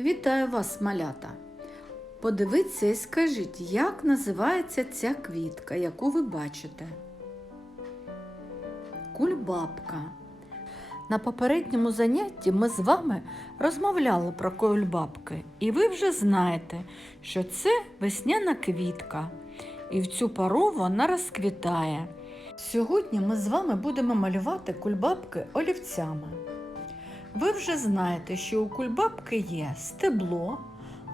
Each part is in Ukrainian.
Вітаю вас, малята! Подивіться і скажіть, як називається ця квітка, яку ви бачите? Кульбабка. На попередньому занятті ми з вами розмовляли про кульбабки, і ви вже знаєте, що це весняна квітка, і в цю пору вона розквітає. Сьогодні ми з вами будемо малювати кульбабки олівцями. Ви вже знаєте, що у кульбабки є стебло,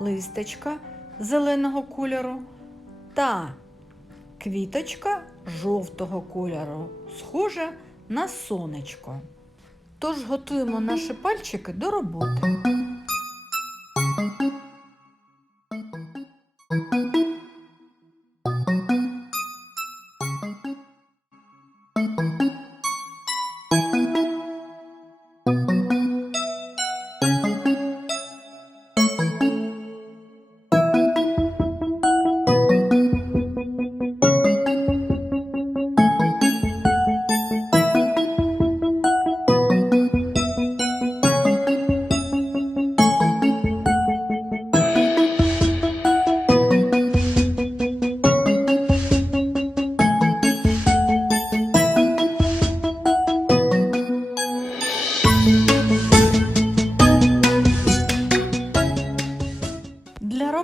листочка зеленого кольору та квіточка жовтого кольору, схожа на сонечко. Тож готуємо наші пальчики до роботи.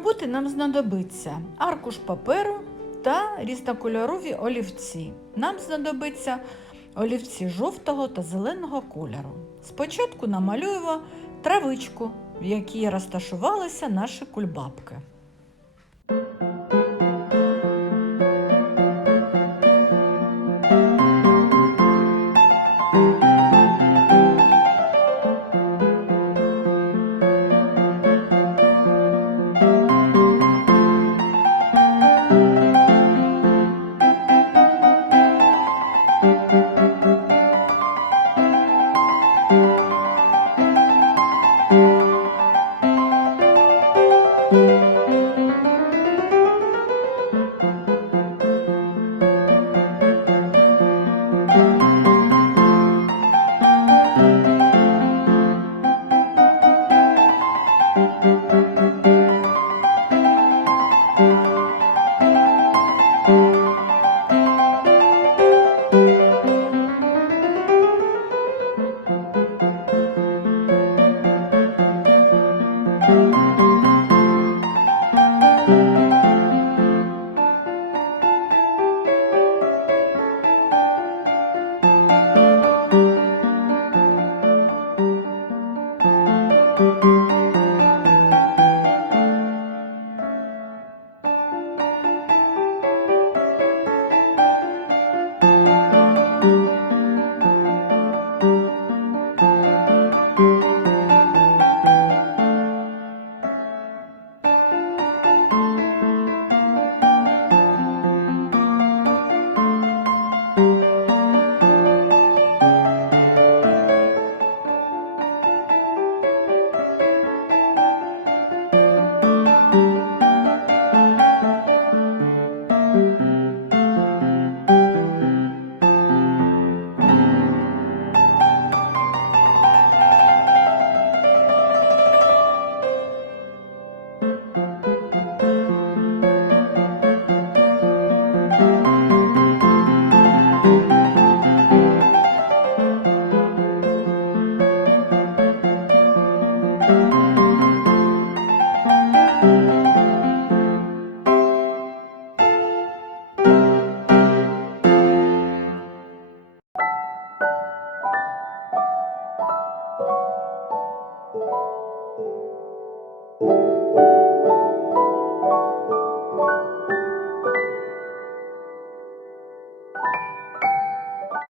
Роботи нам знадобиться аркуш паперу та різнокольорові олівці. Нам знадобиться олівці жовтого та зеленого кольору. Спочатку намалюємо травичку, в якій розташувалися наші кульбабки.